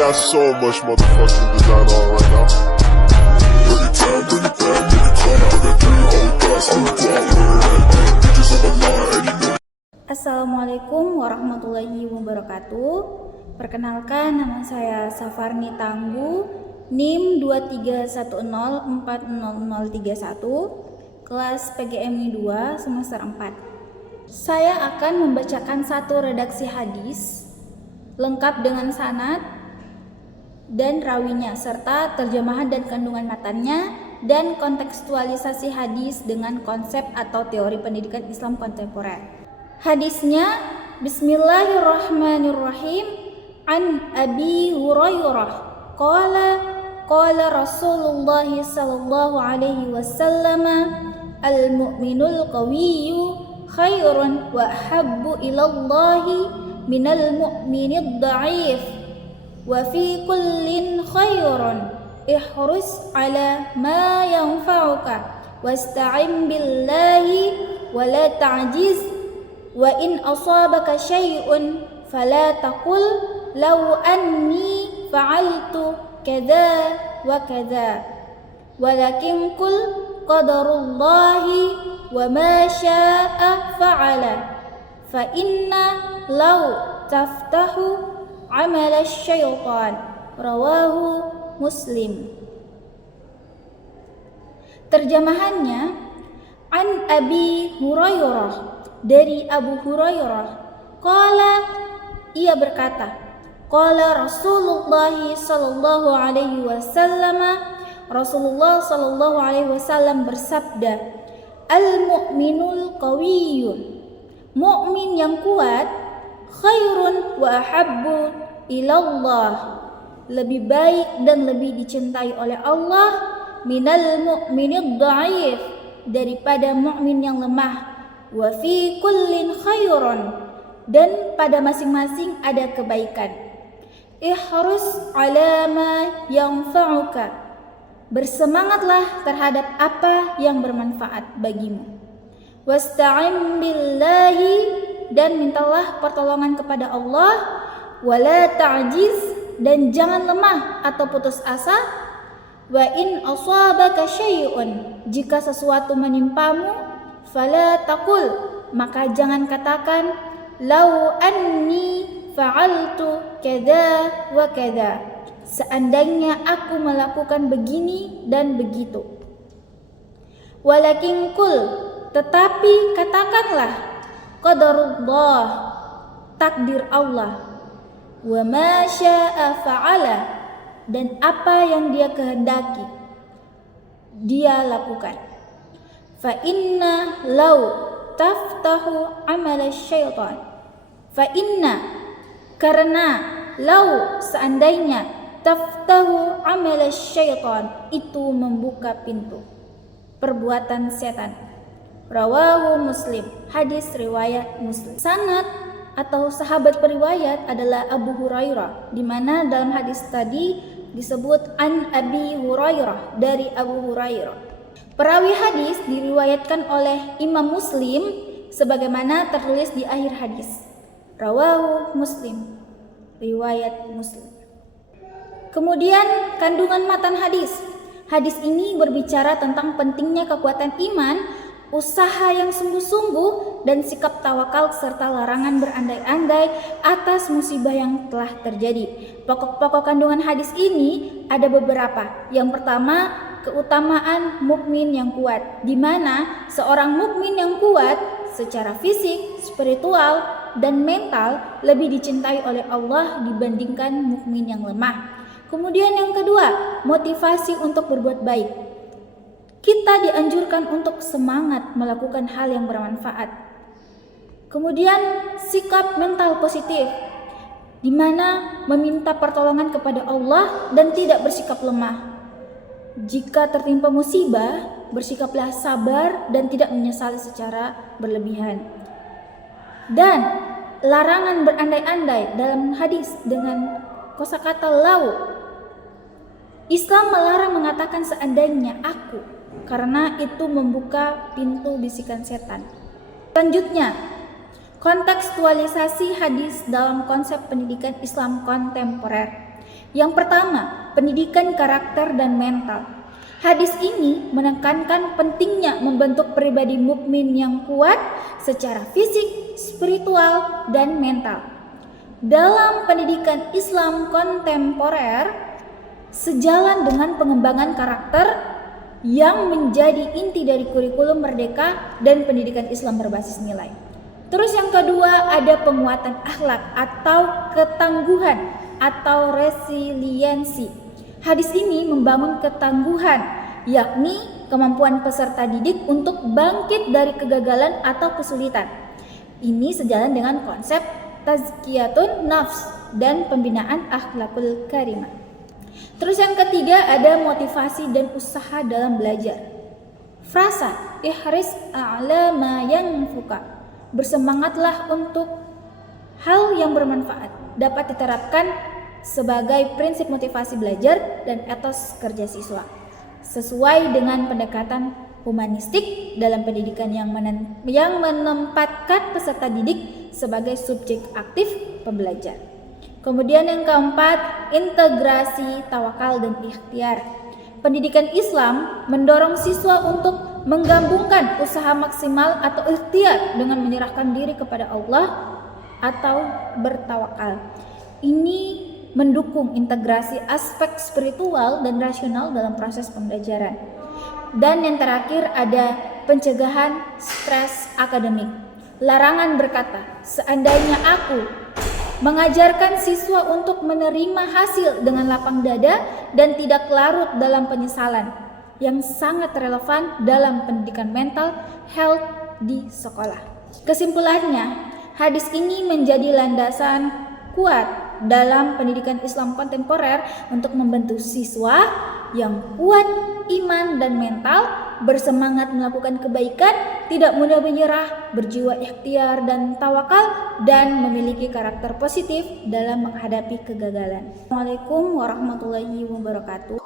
got so much motherfucking design on right now. Bring it down, bring it down, make it clap. I got 3 whole thoughts, I'm the guap, bitches on my line, and you know. Assalamualaikum warahmatullahi wabarakatuh. Perkenalkan, nama saya Safarni Tanggu, NIM 2310400031, kelas PGMI 2 semester 4. Saya akan membacakan satu redaksi hadis lengkap dengan sanad dan rawinya serta terjemahan dan kandungan matannya dan kontekstualisasi hadis dengan konsep atau teori pendidikan Islam kontemporer. Hadisnya, Bismillahirrahmanirrahim. An Abi Hurairah qala Rasulullah sallallahu alaihi wasallam al-mu'minul qawiyyu khairun wa habbu ilallahi minal mu'minid dha'if wa fi kullin khairun ihris ala ma yanfa'uka wasta'in billahi wa la ta'jiz wa in asabaka syai'un fala taqul law anni fa'altu kadza wa kadza walakin qul qadarullahi wa ma syaa fa'ala fa inna law taftahu amal asy-syaitan. Rawahu Muslim. Terjemahannya, an Abi Hurairah, dari Abu Hurairah, qala, ia berkata, qala Rasulullah sallallahu alaihi wasallam, Rasulullah sallallahu alaihi wasallam bersabda, al-mu'minul qawiyyun, mukmin yang kuat, khairun wa ahabbu ilallah, lebih baik dan lebih dicintai oleh Allah, minal mu'minid dha'if, daripada mukmin yang lemah, wa fi kullin khairun, dan pada masing-masing ada kebaikan. Ihrus ala ma yanfa'uka, bersemangatlah terhadap apa yang bermanfaat bagimu. Wasta'in billahi, dan mintalah pertolongan kepada Allah. Wala ta'jiz, dan jangan lemah atau putus asa. Wa in asabaka syai'un, jika sesuatu menimpamu, fala taqul, maka jangan katakan, lau anni fa'altu kadza wa kadza, seandainya aku melakukan begini dan begitu. Walakin qul, tetapi katakanlah, qadarullah, takdir Allah, wa ma syaa fa'ala, dan apa yang dia kehendaki dia lakukan. Fa inna law taftahu amal syaitan, fa inna, karena, law, seandainya, taftahu amal syaitan, itu membuka pintu perbuatan setan. Rawahu Muslim, hadis riwayat Muslim. Sanad atau sahabat periwayat adalah Abu Hurairah, di mana dalam hadis tadi disebut an Abi Hurairah, dari Abu Hurairah. Perawi hadis diriwayatkan oleh Imam Muslim sebagaimana tertulis di akhir hadis. Rawahu Muslim, riwayat Muslim. Kemudian kandungan matan hadis. Hadis ini berbicara tentang pentingnya kekuatan iman, usaha yang sungguh-sungguh, dan sikap tawakal serta larangan berandai-andai atas musibah yang telah terjadi. Pokok-pokok kandungan hadis ini ada beberapa. Yang pertama, keutamaan mukmin yang kuat, di mana seorang mukmin yang kuat secara fisik, spiritual, dan mental lebih dicintai oleh Allah dibandingkan mukmin yang lemah. Kemudian yang kedua, motivasi untuk berbuat baik. Kita dianjurkan untuk semangat melakukan hal yang bermanfaat. Kemudian sikap mental positif, di mana meminta pertolongan kepada Allah dan tidak bersikap lemah. Jika tertimpa musibah, bersikaplah sabar dan tidak menyesali secara berlebihan. Dan larangan berandai-andai dalam hadis dengan kosakata lau. Islam melarang mengatakan seandainya aku, karena itu membuka pintu bisikan setan. Selanjutnya, kontekstualisasi hadis dalam konsep pendidikan Islam kontemporer. Yang pertama, pendidikan karakter dan mental. Hadis ini menekankan pentingnya membentuk pribadi mukmin yang kuat secara fisik, spiritual, dan mental. Dalam pendidikan Islam kontemporer, sejalan dengan pengembangan karakter yang menjadi inti dari kurikulum merdeka dan pendidikan Islam berbasis nilai. Terus yang kedua, ada penguatan akhlak atau ketangguhan atau resiliensi. Hadis ini membangun ketangguhan, yakni kemampuan peserta didik untuk bangkit dari kegagalan atau kesulitan. Ini sejalan dengan konsep tazkiyatun nafs dan pembinaan akhlakul karimah. Terus yang ketiga, ada motivasi dan usaha dalam belajar. Frasa ihris a'la ma yanfuka, bersemangatlah untuk hal yang bermanfaat, dapat diterapkan sebagai prinsip motivasi belajar dan etos kerja siswa, sesuai dengan pendekatan humanistik dalam pendidikan yang menempatkan peserta didik sebagai subjek aktif pembelajar. Kemudian yang keempat, integrasi tawakal dan ikhtiar. Pendidikan Islam mendorong siswa untuk menggabungkan usaha maksimal atau ikhtiar dengan menyerahkan diri kepada Allah atau bertawakal. Ini mendukung integrasi aspek spiritual dan rasional dalam proses pembelajaran. Dan yang terakhir ada pencegahan stres akademik. Larangan berkata, seandainya aku mengajarkan siswa untuk menerima hasil dengan lapang dada dan tidak larut dalam penyesalan, yang sangat relevan dalam pendidikan mental health di sekolah. Kesimpulannya, hadis ini menjadi landasan kuat dalam pendidikan Islam kontemporer untuk membentuk siswa yang kuat iman dan mental, bersemangat melakukan kebaikan, tidak mudah menyerah, berjiwa ikhtiar dan tawakal, dan memiliki karakter positif dalam menghadapi kegagalan. Assalamualaikum warahmatullahi wabarakatuh.